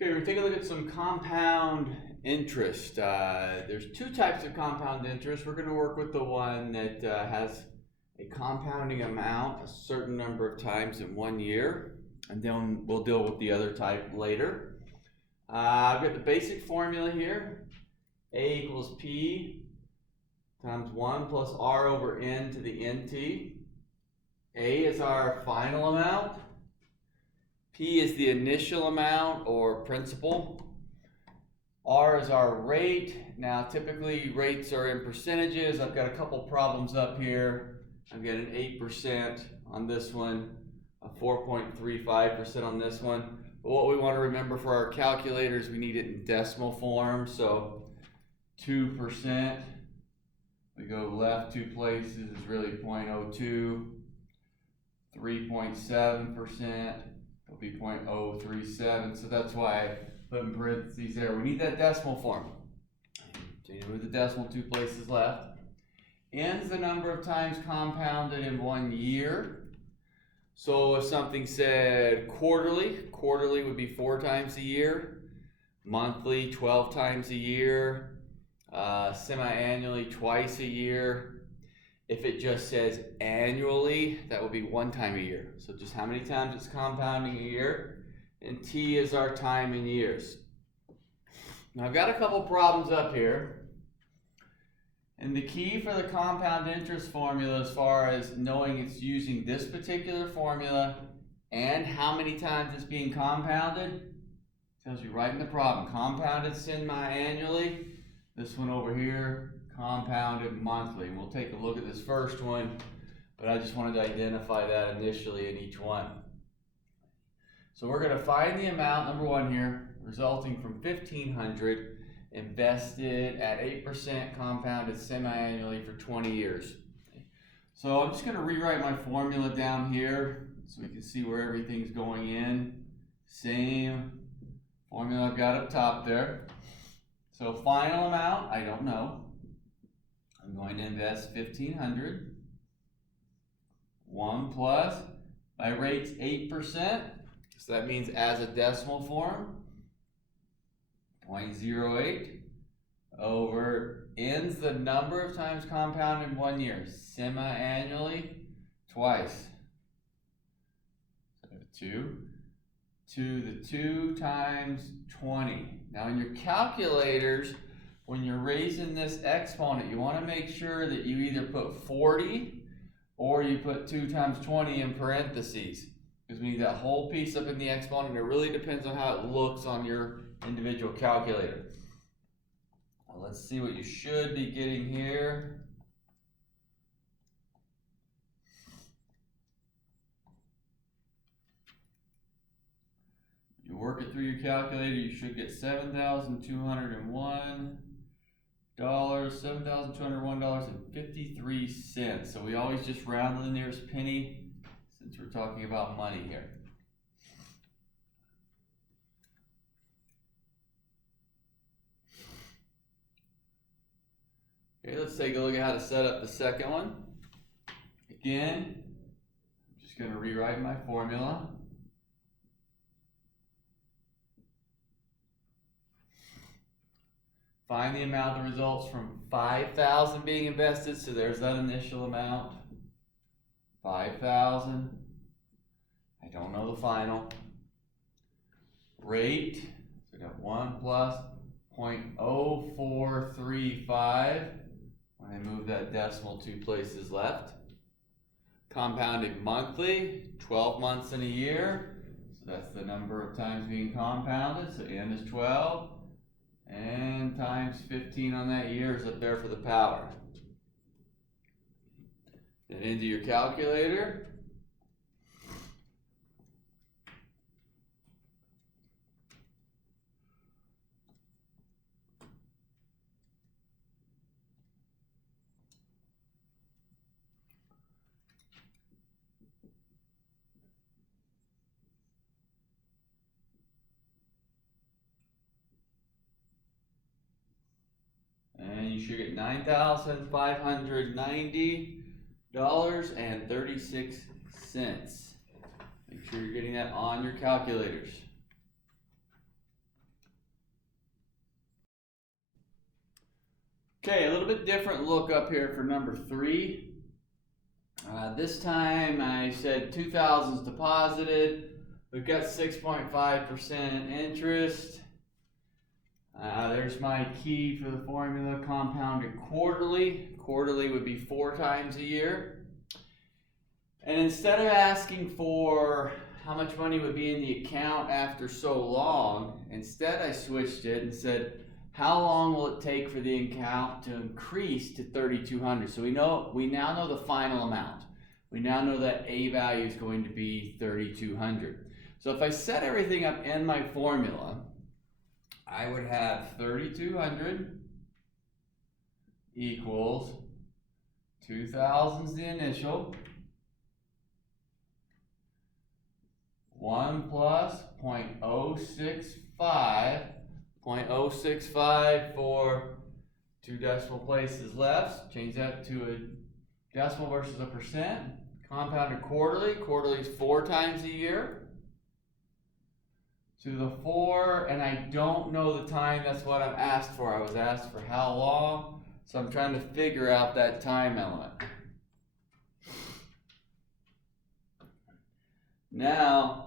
Okay, we're taking a look at some compound interest. There's two types of compound interest. We're going to work with the one that has a compounding amount a certain number of times in 1 year, and then we'll deal with the other type later. I've got the basic formula here. A equals P times 1 plus R over N to the NT. A is our final amount. P is the initial amount or principal. R is our rate. Now typically rates are in percentages. I've got a couple problems up here. I've got an 8% on this one, a 4.35% on this one. But what we want to remember for our calculators, we need it in decimal form. So 2%, we go left 2 places, is really 0.02. 3.7%. It'll be 0.037, so that's why I put in parentheses there. We need that decimal form. So you move the decimal 2 places left. N is the number of times compounded in 1 year. So if something said quarterly would be 4 times a year. Monthly, 12 times a year. Semi-annually, twice a year. If it just says annually, that would be 1 time a year. So just how many times it's compounding a year. And T is our time in years. Now I've got a couple problems up here. And the key for the compound interest formula, as far as knowing it's using this particular formula and how many times it's being compounded, tells you right in the problem. Compounded semi-annually. This one over here, compounded monthly. And we'll take a look at this first one, but I just wanted to identify that initially in each one. So we're going to find the amount, number 1 here, resulting from $1,500 invested at 8% compounded semi-annually for 20 years. So I'm just going to rewrite my formula down here so we can see where everything's going in. Same formula I've got up top there. So final amount, I don't know. I'm going to invest $1,500. 1 plus, my rate's 8%, so that means as a decimal form, 0.08 over N's the number of times compounded in 1 year, semi-annually, twice. So 2 to the 2 times 20. Now in your calculators, when you're raising this exponent, you want to make sure that you either put 40 or you put 2 times 20 in parentheses, because we need that whole piece up in the exponent. It really depends on how it looks on your individual calculator. Well, let's see what you should be getting here. You work it through your calculator, you should get $7,201. $7,201.53. So we always just round to the nearest penny since we're talking about money here. Okay, let's take a look at how to set up the second one. Again, I'm just going to rewrite my formula. Find the amount that results from $5,000 being invested. So there's that initial amount. 5,000. I don't know the final. Rate. So we got 1 plus 0.0435. When I move that decimal 2 places left. Compounded monthly. 12 months in a year. So that's the number of times being compounded. So N is 12. And times 15 on that year is up there for the power. Then into your calculator. And you should get $9,590.36. Make sure you're getting that on your calculators. bit different look up here for number 3. This time I said 2,000's deposited. We've got 6.5% interest. There's my key for the formula, compounded quarterly. Quarterly would be 4 times a year. And instead of asking for how much money would be in the account after so long, instead I switched it and said, how long will it take for the account to increase to 3,200? So we now know the final amount. We now know that A value is going to be 3,200. So if I set everything up in my formula, I would have 3,200 equals 2,000's the initial, 1 plus 0.065, 0.065 for 2 decimal places left. Change that to a decimal versus a percent. Compounded quarterly. Quarterly is 4 times a year. To the 4, and I don't know the time. That's what I'm asked for. I was asked for how long, so I'm trying to figure out that time element. Now,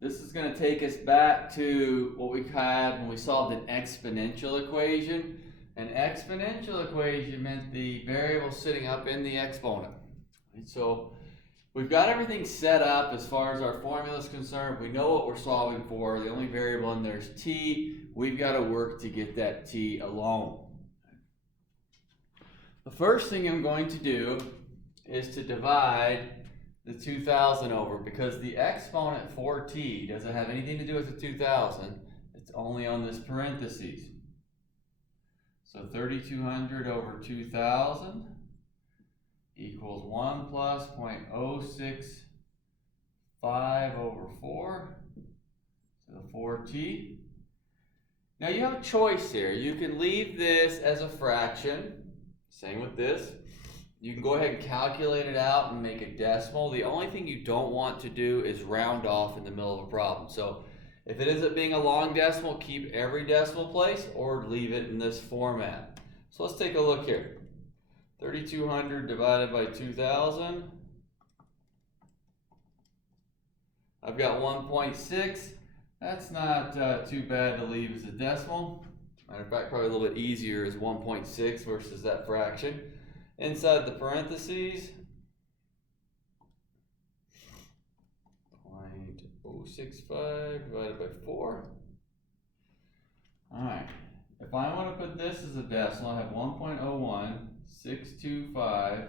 this is going to take us back to what we had when we solved an exponential equation. An exponential equation meant the variable sitting up in the exponent. And so we've got everything set up as far as our formula is concerned. We know what we're solving for. The only variable in there is t. We've got to work to get that t alone. The first thing I'm going to do is to divide the 2,000 over, because the exponent for t doesn't have anything to do with the 2,000. It's only on this parentheses. So 3,200 over 2,000 equals 1 plus 0.065 over 4, so the 4t. Now you have a choice here. You can leave this as a fraction. Same with this. You can go ahead and calculate it out and make a decimal. The only thing you don't want to do is round off in the middle of a problem. So if it ends up being a long decimal, keep every decimal place or leave it in this format. So let's take a look here. 3,200 divided by 2,000. I've got 1.6. That's not too bad to leave as a decimal. Matter of fact, probably a little bit easier is 1.6 versus that fraction. Inside the parentheses, 0.065 divided by 4. Alright, if I want to put this as a decimal, I have 1.01625,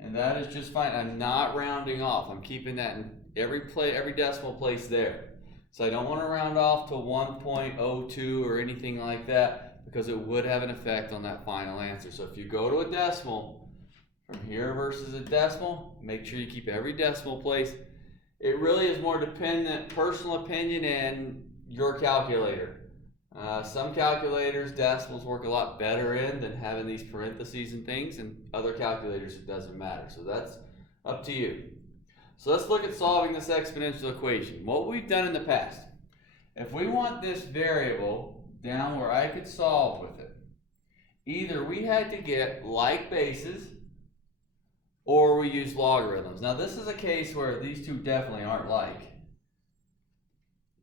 and that is just fine. I'm not rounding off. I'm keeping that in every decimal place there. So I don't want to round off to 1.02 or anything like that, because it would have an effect on that final answer. So if you go to a decimal, from here versus a decimal, make sure you keep every decimal place. It really is more dependent, personal opinion, and your calculator. Some calculators, decimals work a lot better in than having these parentheses and things, and other calculators it doesn't matter. So that's up to you. So let's look at solving this exponential equation. What we've done in the past, if we want this variable down where I could solve with it, either we had to get like bases or we use logarithms. Now this is a case where these two definitely aren't like.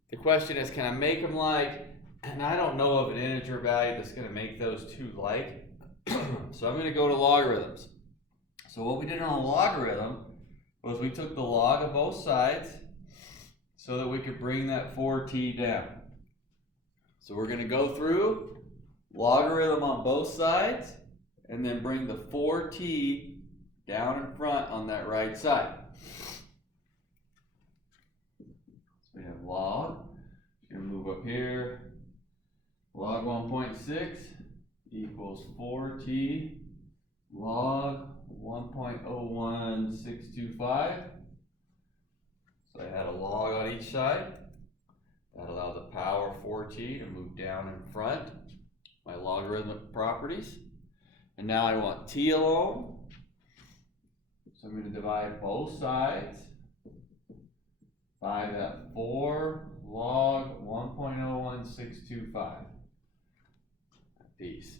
The question is, can I make them like? And I don't know of an integer value that's going to make those two like. So I'm going to go to logarithms. So what we did on a logarithm was we took the log of both sides so that we could bring that 4t down. So we're going to go through logarithm on both sides and then bring the 4t down in front on that right side. So we have log. We're going to move up here. Log 1.6 equals 4t log 1.01625. So I had a log on each side. That allowed the power 4t to move down in front, my logarithmic properties. And now I want t alone. So I'm going to divide both sides by that 4 log 1.01625 piece.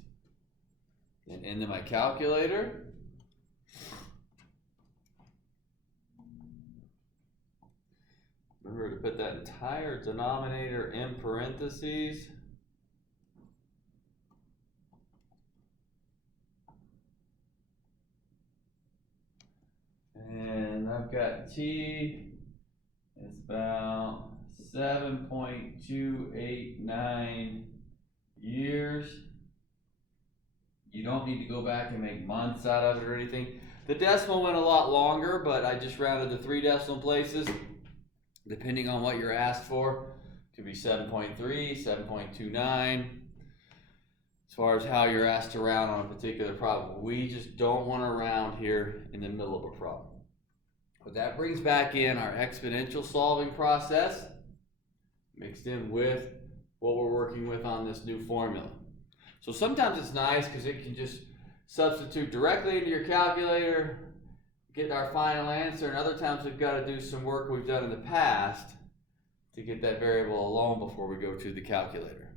And into my calculator. Remember to put that entire denominator in parentheses. And I've got T is about 7.289 years. You don't need to go back and make months out of it or anything. The decimal went a lot longer, but I just rounded to 3 decimal places, depending on what you're asked for. It could be 7.3, 7.29. As far as how you're asked to round on a particular problem. We just don't want to round here in the middle of a problem. But that brings back in our exponential solving process, mixed in with what we're working with on this new formula. So sometimes it's nice because it can just substitute directly into your calculator, get our final answer, and other times we've got to do some work we've done in the past to get that variable alone before we go to the calculator.